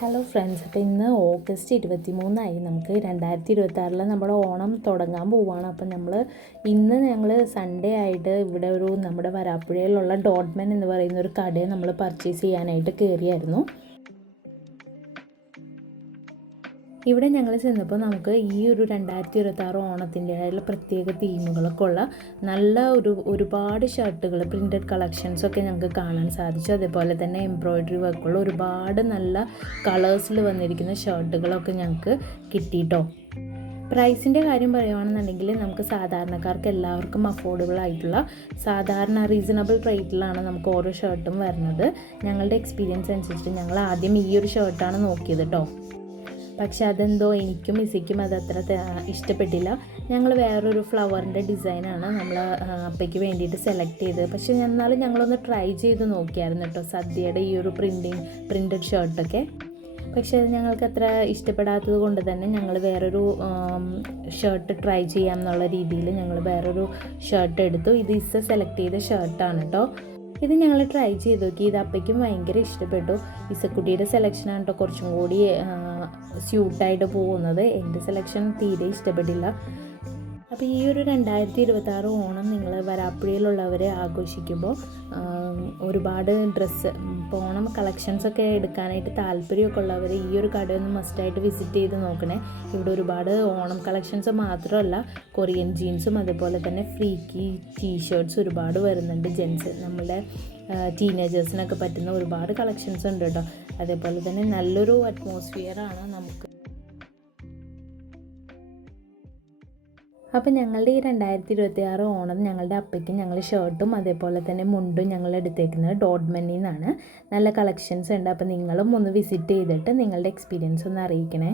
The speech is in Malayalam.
ഹലോ ഫ്രണ്ട്സ്, അപ്പോൾ ഇന്ന് ഓഗസ്റ്റ് 23 നമുക്ക് 2026 നമ്മുടെ ഓണം തുടങ്ങാൻ പോവുകയാണ്. അപ്പം ഞങ്ങൾ സൺഡേ ആയിട്ട് ഇവിടെ നമ്മുടെ വരാപ്പുഴയിലുള്ള ഡോട്ട്മെൻ എന്ന് പറയുന്ന ഒരു കടയെ നമ്മൾ പർച്ചേസ് ചെയ്യാനായിട്ട് കയറിയായിരുന്നു. ഇവിടെ ഞങ്ങൾ ചെന്നപ്പോൾ നമുക്ക് ഈ ഒരു 2026 ഓണത്തിൻ്റെതായുള്ള പ്രത്യേക തീമുകളൊക്കെ ഉള്ള നല്ല ഒരുപാട് ഷർട്ടുകൾ, പ്രിൻറ്റഡ് കളക്ഷൻസൊക്കെ ഞങ്ങൾക്ക് കാണാൻ സാധിച്ചു. അതേപോലെ തന്നെ എംബ്രോയ്ഡറി വർക്കുള്ള ഒരുപാട് നല്ല കളേഴ്സിൽ വന്നിരിക്കുന്ന ഷർട്ടുകളൊക്കെ ഞങ്ങൾക്ക് കിട്ടിയിട്ടോ. പ്രൈസിൻ്റെ കാര്യം പറയുകയാണെന്നുണ്ടെങ്കിൽ നമുക്ക് സാധാരണക്കാർക്ക് എല്ലാവർക്കും അഫോർഡബിൾ ആയിട്ടുള്ള സാധാരണ റീസണബിൾ റേറ്റിലാണ് നമുക്ക് ഓരോ ഷർട്ടും വരുന്നത്. ഞങ്ങളുടെ എക്സ്പീരിയൻസ് അനുസരിച്ച് ഞങ്ങൾ ആദ്യം ഈ ഒരു ഷർട്ടാണ് നോക്കിയത് കേട്ടോ. പക്ഷെ അതെന്തോ എനിക്കും മിസ്സിക്കും അതത്ര ഇഷ്ടപ്പെട്ടില്ല. ഞങ്ങൾ വേറൊരു ഫ്ലവറിൻ്റെ ഡിസൈനാണ് നമ്മൾ അപ്പയ്ക്ക് വേണ്ടിയിട്ട് സെലക്ട് ചെയ്തത്. പക്ഷേ എന്നാലും ഞങ്ങളൊന്ന് ട്രൈ ചെയ്ത് നോക്കിയായിരുന്നു കേട്ടോ സദ്യയുടെ ഈ ഒരു പ്രിൻറ്റഡ് ഷർട്ടൊക്കെ. പക്ഷേ അത് ഞങ്ങൾക്ക് അത്ര ഇഷ്ടപ്പെടാത്തത് കൊണ്ട് തന്നെ ഞങ്ങൾ വേറൊരു ഷർട്ട് ട്രൈ ചെയ്യാം എന്നുള്ള രീതിയിൽ ഞങ്ങൾ വേറൊരു ഷർട്ട് എടുത്തു. ഇത് സെലക്ട് ചെയ്ത ഷർട്ടാണ് കേട്ടോ. ഇത് ഞങ്ങൾ ട്രൈ ചെയ്ത് നോക്കി. ഇത് അപ്പയ്ക്കും ഭയങ്കര ഇഷ്ടപ്പെട്ടു. ഇസക്കുട്ടിയുടെ സെലക്ഷനാണ് കേട്ടോ കുറച്ചും കൂടി സ്യൂട്ടായിട്ട് പോകുന്നത്. എൻ്റെ സെലക്ഷൻ തീരെ ഇഷ്ടപ്പെട്ടില്ല. അപ്പോൾ ഈ ഒരു 2026 ഓണം നിങ്ങൾ വരാപ്പുഴയിലുള്ളവർ ആഘോഷിക്കുമ്പോൾ ഒരുപാട് ഡ്രസ്സ് ഓണം കളക്ഷൻസൊക്കെ എടുക്കാനായിട്ട് താല്പര്യമൊക്കെ ഉള്ളവർ ഈ ഒരു കടയൊന്ന് മസ്റ്റായിട്ട് വിസിറ്റ് ചെയ്ത് നോക്കണേ. ഇവിടെ ഒരുപാട് ഓണം കളക്ഷൻസ് മാത്രമല്ല, കൊറിയൻ ജീൻസും അതുപോലെ തന്നെ ഫ്രീക്കി ടീഷർട്ട്സ് ഒരുപാട് വരുന്നുണ്ട്. ജെൻസ് നമ്മളുടെ ടീനേജേഴ്സിനൊക്കെ പറ്റുന്ന ഒരുപാട് കളക്ഷൻസ് ഉണ്ട് കേട്ടോ. അതേപോലെ തന്നെ നല്ലൊരു അറ്റ്മോസ്ഫിയറാണ് നമുക്ക്. അപ്പോൾ ഞങ്ങളുടെ ഈ 2026 ഓണം ഞങ്ങളുടെ അപ്പയ്ക്ക് ഞങ്ങൾ ഷർട്ടും അതേപോലെ തന്നെ മുണ്ടും ഞങ്ങൾ എടുത്തേക്കുന്നത് ഡോട്ട്മെന്നിൽ നിന്നാണ്. നല്ല കളക്ഷൻസ് ഉണ്ട്. അപ്പോൾ നിങ്ങളും ഒന്ന് വിസിറ്റ് ചെയ്തിട്ട് നിങ്ങളുടെ എക്സ്പീരിയൻസ് ഒന്ന് അറിയിക്കണേ.